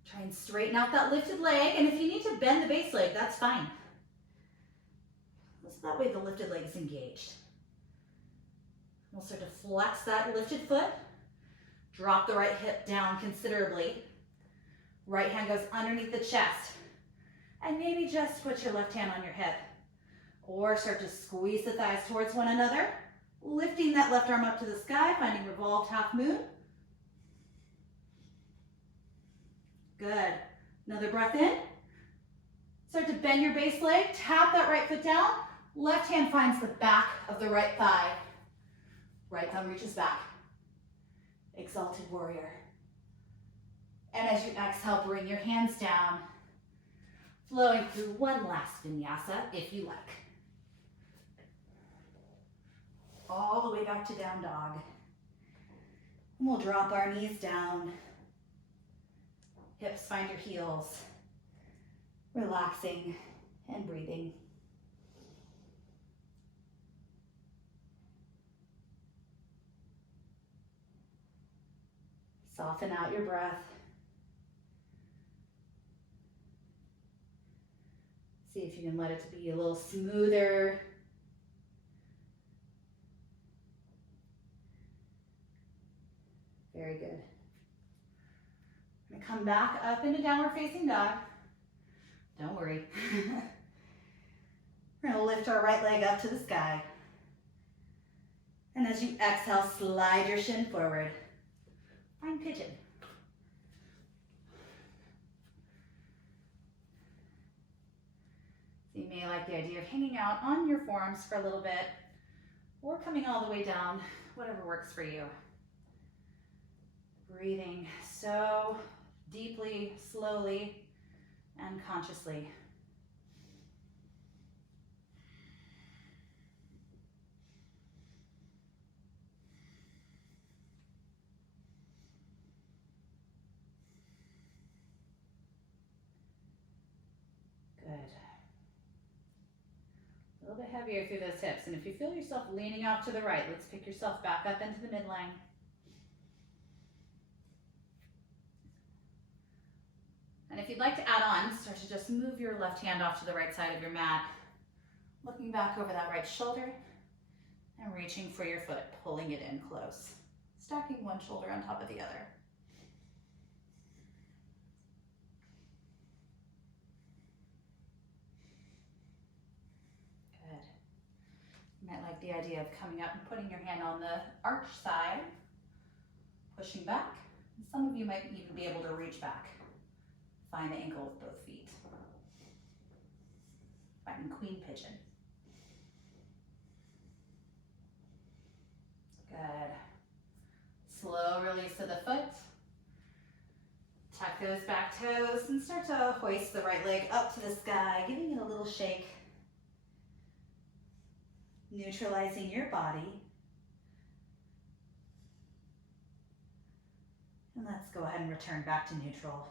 Try and straighten out that lifted leg. And if you need to bend the base leg, that's fine. So that way the lifted leg is engaged. We'll start to flex that lifted foot. Drop the right hip down considerably. Right hand goes underneath the chest. And maybe just put your left hand on your hip. Or start to squeeze the thighs towards one another. Lifting that left arm up to the sky, finding revolved half moon. Good. Another breath in. Start to bend your base leg. Tap that right foot down. Left hand finds the back of the right thigh. Right thumb reaches back. Exalted warrior. And as you exhale, bring your hands down. Flowing through one last vinyasa if you like. all the way back to down dog. And we'll drop our knees down. Hips find your heels. Relaxing and breathing. Soften out your breath. See if you can let it to be a little smoother. Very good. I'm gonna come back up into downward facing dog. Don't worry. We're gonna lift our right leg up to the sky. And as you exhale, slide your shin forward. Find pigeon. So you may like the idea of hanging out on your forearms for a little bit or coming all the way down, whatever works for you. Breathing so deeply, slowly, and consciously. Good. A little bit heavier through those hips. And if you feel yourself leaning off to the right, let's pick yourself back up into the midline. And if you'd like to add on, start to just move your left hand off to the right side of your mat, looking back over that right shoulder and reaching for your foot, pulling it in close, stacking one shoulder on top of the other. Good. You might like the idea of coming up and putting your hand on the arch side, pushing back. Some of you might even be able to reach back. Find the ankle with both feet. Finding queen pigeon. Good. Slow release of the foot. Tuck those back toes and start to hoist the right leg up to the sky, giving it a little shake. Neutralizing your body. And let's go ahead and return back to neutral.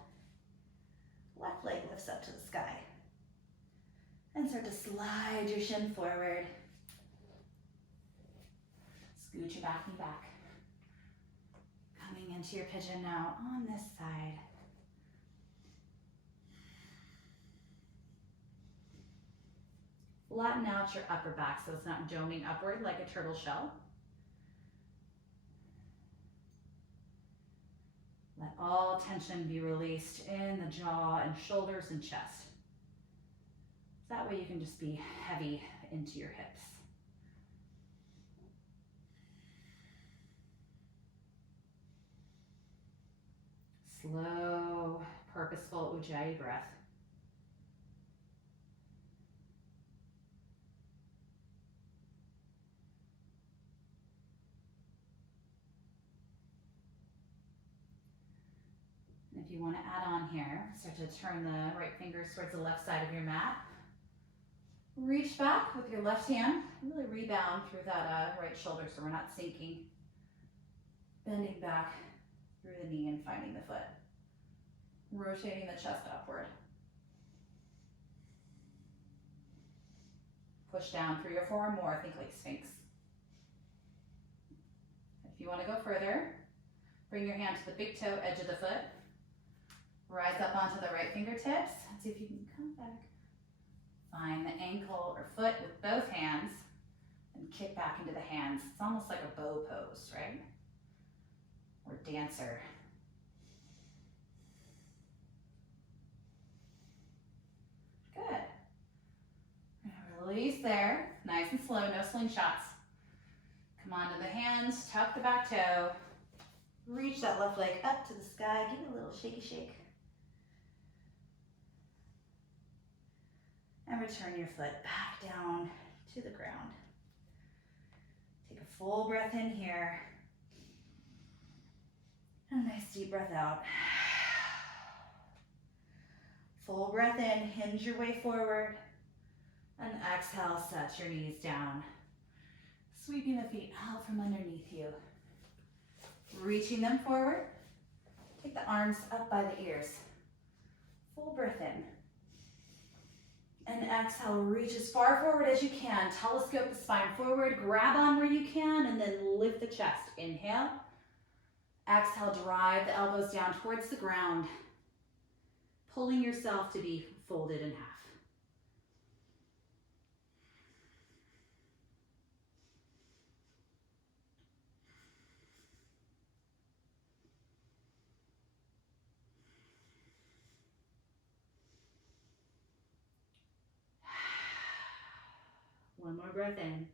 Left leg lifts up to the sky. And start to slide your shin forward. Scoot your back knee back. Coming into your pigeon now on this side. Flatten out your upper back so it's not doming upward like a turtle shell. Let all tension be released in the jaw and shoulders and chest. That way you can just be heavy into your hips. Slow, purposeful Ujjayi breath. If you want to add on here, start to turn the right fingers towards the left side of your mat. Reach back with your left hand. Really rebound through that right shoulder so we're not sinking. Bending back through the knee and finding the foot. Rotating the chest upward. Push down 3 or 4 more, think like Sphinx. If you want to go further, bring your hand to the big toe edge of the foot. Rise up onto the right fingertips. And see if you can come back. Find the ankle or foot with both hands and kick back into the hands. It's almost like a bow pose, right? Or dancer. Good. Release there. Nice and slow, no slingshots. Come onto the hands, tuck the back toe. Reach that left leg up to the sky. Give it a little shaky shake. And return your foot back down to the ground. Take a full breath in here. And a nice deep breath out. Full breath in, hinge your way forward. And exhale, set your knees down. Sweeping the feet out from underneath you. Reaching them forward. Take the arms up by the ears. Full breath in. And exhale, reach as far forward as you can. Telescope the spine forward, grab on where you can, and then lift the chest. Inhale. Exhale, drive the elbows down towards the ground, pulling yourself to be folded in half. One more breath in.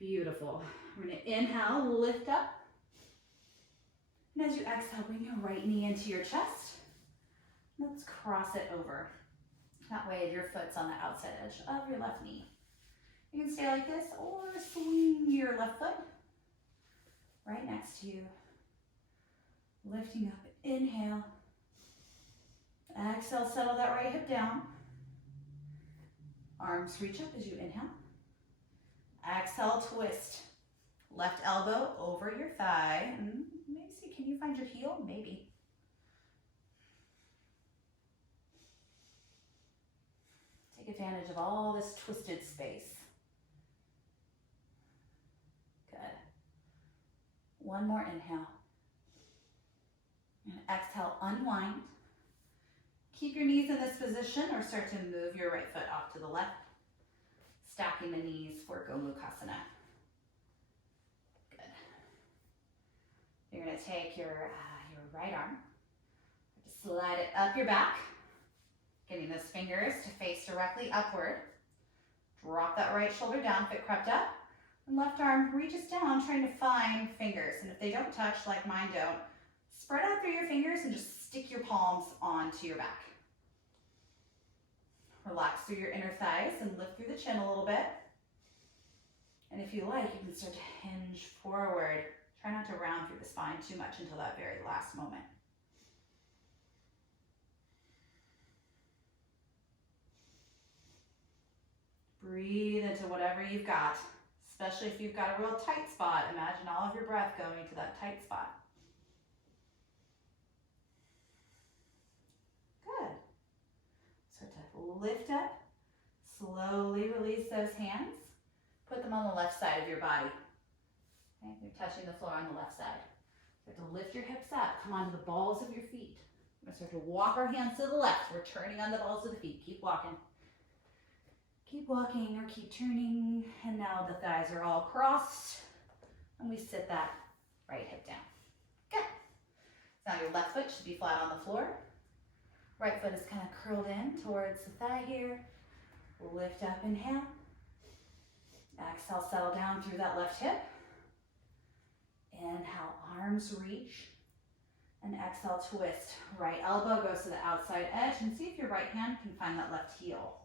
Beautiful. We're going to inhale, lift up. And as you exhale, bring your right knee into your chest. Let's cross it over. That way your foot's on the outside edge of your left knee. You can stay like this or swing your left foot right next to you. Lifting up, inhale. Exhale, settle that right hip down. Arms reach up as you inhale. Exhale, twist. Left elbow over your thigh. Maybe see, can you find your heel? Maybe. Take advantage of all this twisted space. Good. One more inhale. And exhale, unwind. Keep your knees in this position or start to move your right foot off to the left. Stacking the knees for Gomukhasana. Good. You're going to take your right arm, slide it up your back, getting those fingers to face directly upward. Drop that right shoulder down if it crept up. And left arm reaches down, trying to find fingers. And if they don't touch, like mine don't, spread out through your fingers and just stick your palms onto your back. Relax through your inner thighs and lift through the chin a little bit. And if you like, you can start to hinge forward. Try not to round through the spine too much until that very last moment. Breathe into whatever you've got, especially if you've got a real tight spot. Imagine all of your breath going to that tight spot. Good. Start to lift up. Slowly release those hands. Put them on the left side of your body. Okay? You're touching the floor on the left side. Start to lift your hips up. Come onto the balls of your feet. We're going to start to walk our hands to the left. We're turning on the balls of the feet. Keep walking. Keep walking or keep turning. And now the thighs are all crossed. And we sit that right hip down. Good. So now your left foot should be flat on the floor. Right foot is kind of curled in towards the thigh here. Lift up, inhale. Exhale, settle down through that left hip. Inhale, arms reach. And exhale, twist. Right elbow goes to the outside edge. And see if your right hand can find that left heel.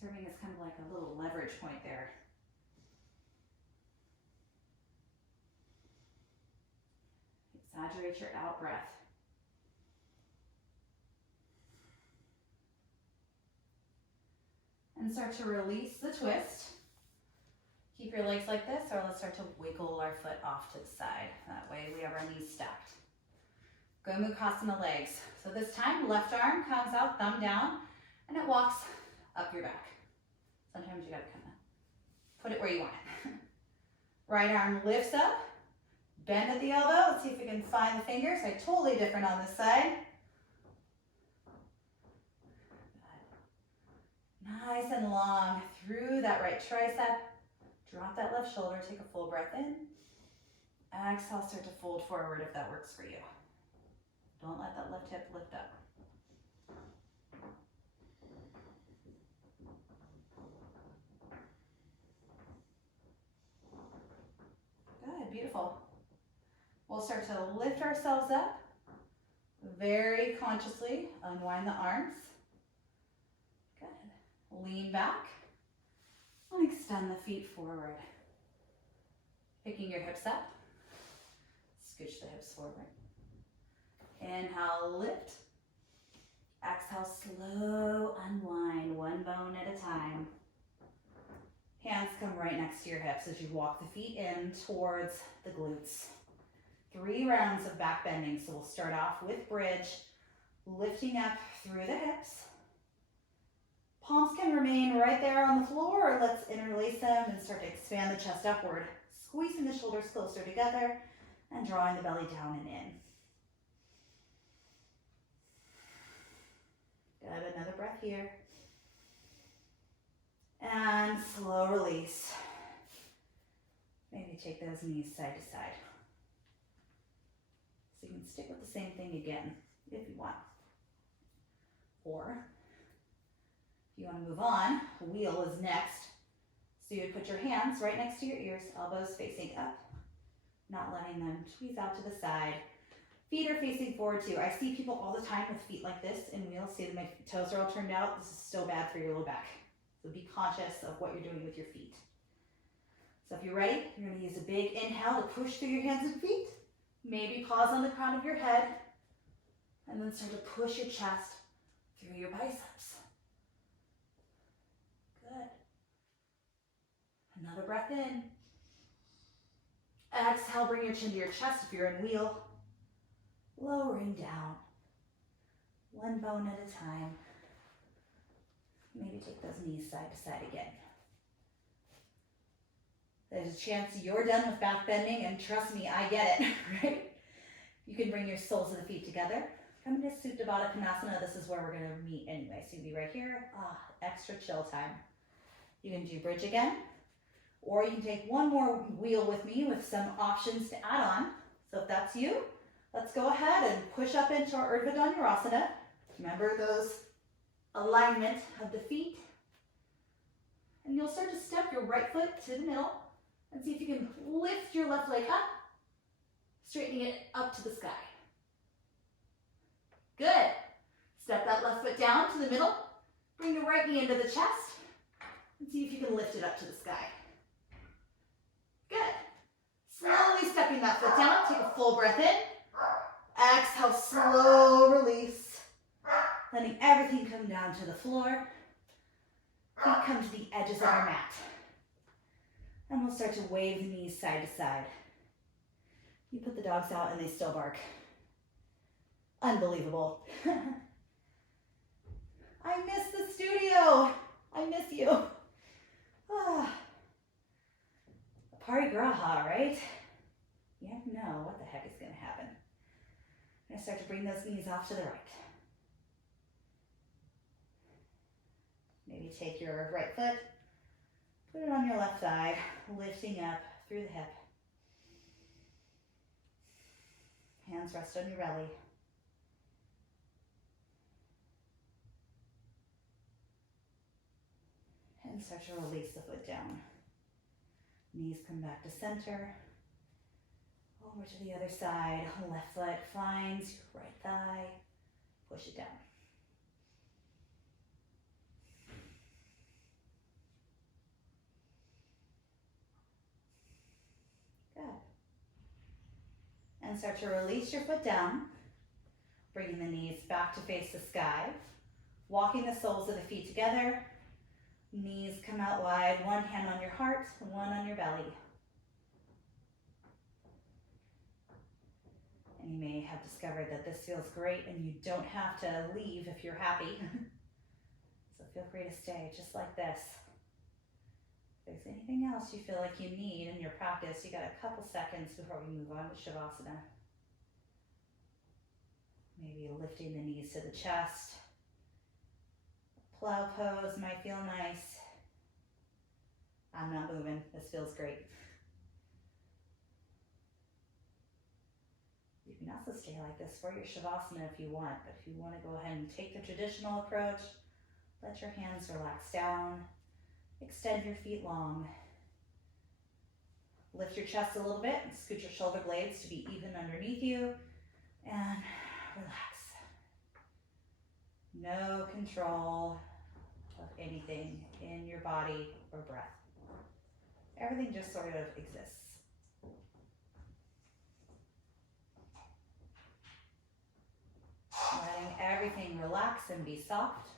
Serving as kind of like a little leverage point there. Exaggerate your out breath. And start to release the twist. Keep your legs like this, or let's start to wiggle our foot off to the side. That way we have our knees stacked. Gomukhasana legs. So this time, left arm comes out, thumb down, and it walks up your back. Sometimes you gotta kind of put it where you want it. Right arm lifts up, bend at the elbow. Let's see if we can find the fingers. They're totally different on this side. Nice and long through that right tricep. Drop that left shoulder, take a full breath in. Exhale, start to fold forward if that works for you. Don't let that left hip lift up. Good, beautiful. We'll start to lift ourselves up. Very consciously unwind the arms. Good. Lean back and extend the feet forward. Picking your hips up. Scooch the hips forward. Inhale, lift. Exhale, slow unwind, one bone at a time. Hands come right next to your hips as you walk the feet in towards the glutes. 3 rounds of back bending. So we'll start off with bridge, lifting up through the hips. Palms can remain right there on the floor, or let's interlace them and start to expand the chest upward. Squeezing the shoulders closer together and drawing the belly down and in. Good, another breath here. And slow release. Maybe take those knees side to side. So you can stick with the same thing again if you want. Or if you want to move on, wheel is next. So you would put your hands right next to your ears, elbows facing up, not letting them squeeze out to the side. Feet are facing forward too. I see people all the time with feet like this in wheels. See that my toes are all turned out. This is so bad for your low back. So be conscious of what you're doing with your feet. So if you're ready, you're going to use a big inhale to push through your hands and feet. Maybe pause on the crown of your head. And then start to push your chest through your biceps. Good. Another breath in. Exhale, bring your chin to your chest if you're in wheel. Lowering down. One bone at a time. Maybe take those knees side to side again. There's a chance you're done with back bending, and trust me, I get it, right? You can bring your soles of the feet together. Come into Supta Baddha Konasana. This is where we're going to meet anyway. So you'll be right here. Extra chill time. You can do bridge again, or you can take one more wheel with me with some options to add on. So if that's you, let's go ahead and push up into our Urdhva Dhanurasana. Remember those alignment of the feet. And you'll start to step your right foot to the middle and see if you can lift your left leg up, straightening it up to the sky. Good. Step that left foot down to the middle. Bring your right knee into the chest and see if you can lift it up to the sky. Good. Slowly stepping that foot down. Take a full breath in. Exhale, slow release. Letting everything come down to the floor. Feet come to the edges of your mat. And we'll start to wave the knees side to side. You put the dogs out and they still bark. Unbelievable. I miss the studio. I miss you. Parigraha, right? You never know what the heck is going to happen. I'm going to start to bring those knees off to the right. Maybe take your right foot, put it on your left thigh, lifting up through the hip. Hands rest on your belly. And start to release the foot down. Knees come back to center. Over to the other side. Left foot finds your right thigh. Push it down. Good. And start to release your foot down. Bringing the knees back to face the sky. Walking the soles of the feet together. Knees come out wide. One hand on your heart, one on your belly. And you may have discovered that this feels great and you don't have to leave if you're happy. So feel free to stay just like this. If there's anything else you feel like you need in your practice, you got a couple seconds before we move on to Shavasana. Maybe lifting the knees to the chest. Plow pose might feel nice. I'm not moving. This feels great. You can also stay like this for your Shavasana if you want, but if you want to go ahead and take the traditional approach, let your hands relax down. Extend your feet long. Lift your chest a little bit and scoot your shoulder blades to be even underneath you. And relax. No control of anything in your body or breath. Everything just sort of exists. Letting everything relax and be soft.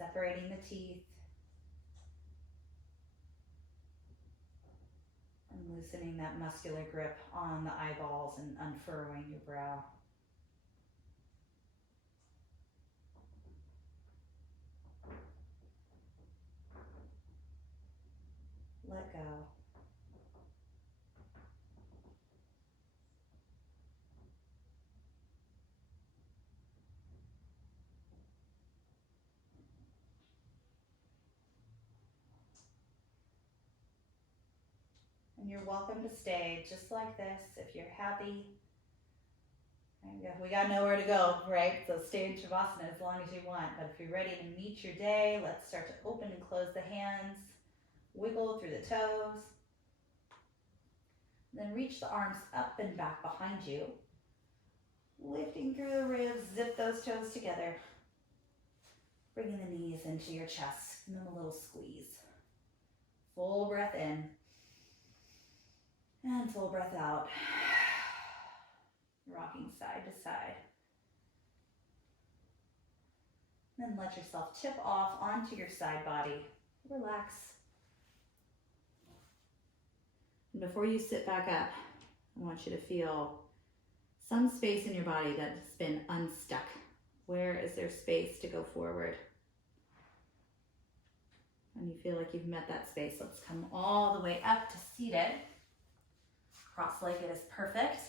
separating the teeth, and loosening that muscular grip on the eyeballs and unfurrowing your brow. Let go. And you're welcome to stay just like this if you're happy. We got nowhere to go, right? So stay in Shavasana as long as you want. But if you're ready to meet your day, let's start to open and close the hands. Wiggle through the toes. Then reach the arms up and back behind you. Lifting through the ribs, zip those toes together. Bringing the knees into your chest, and then a little squeeze. Full breath in. And full breath out. Rocking side to side. Then let yourself tip off onto your side body. Relax. And before you sit back up, I want you to feel some space in your body that's been unstuck. Where is there space to go forward? When you feel like you've met that space, let's come all the way up to seated. Cross-legged is perfect.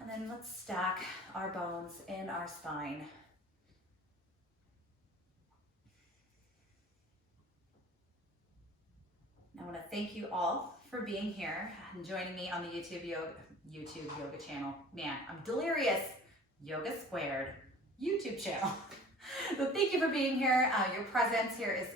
And then let's stack our bones in our spine. I want to thank you all for being here and joining me on the YouTube yoga channel. Man, I'm delirious. Yoga Squared YouTube channel. So thank you for being here. Your presence here is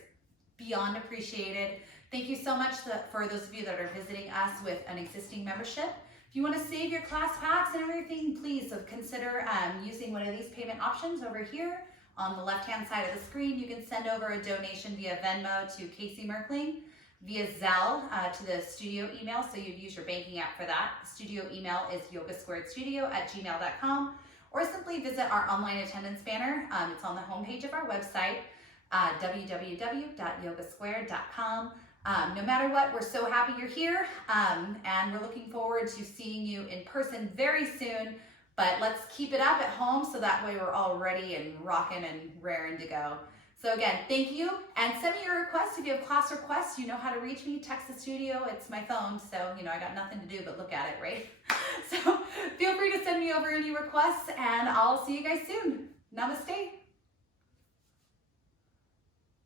beyond appreciated. Thank you so much for those of you that are visiting us with an existing membership. If you want to save your class packs and everything, please consider using one of these payment options over here on the left-hand side of the screen. You can send over a donation via Venmo to Casey Merkling, via Zelle to the studio email, so you'd use your banking app for that. The studio email is yogasquaredstudio@gmail.com, or simply visit our online attendance banner. It's on the homepage of our website, www.yogasquared.com. No matter what, we're so happy you're here, and we're looking forward to seeing you in person very soon. But let's keep it up at home so that way we're all ready and rocking and raring to go. So again, thank you, and send me your requests. If you have class requests, you know how to reach me. Text the studio, it's my phone, so I got nothing to do but look at it, right? So feel free to send me over any requests, and I'll see you guys soon. Namaste.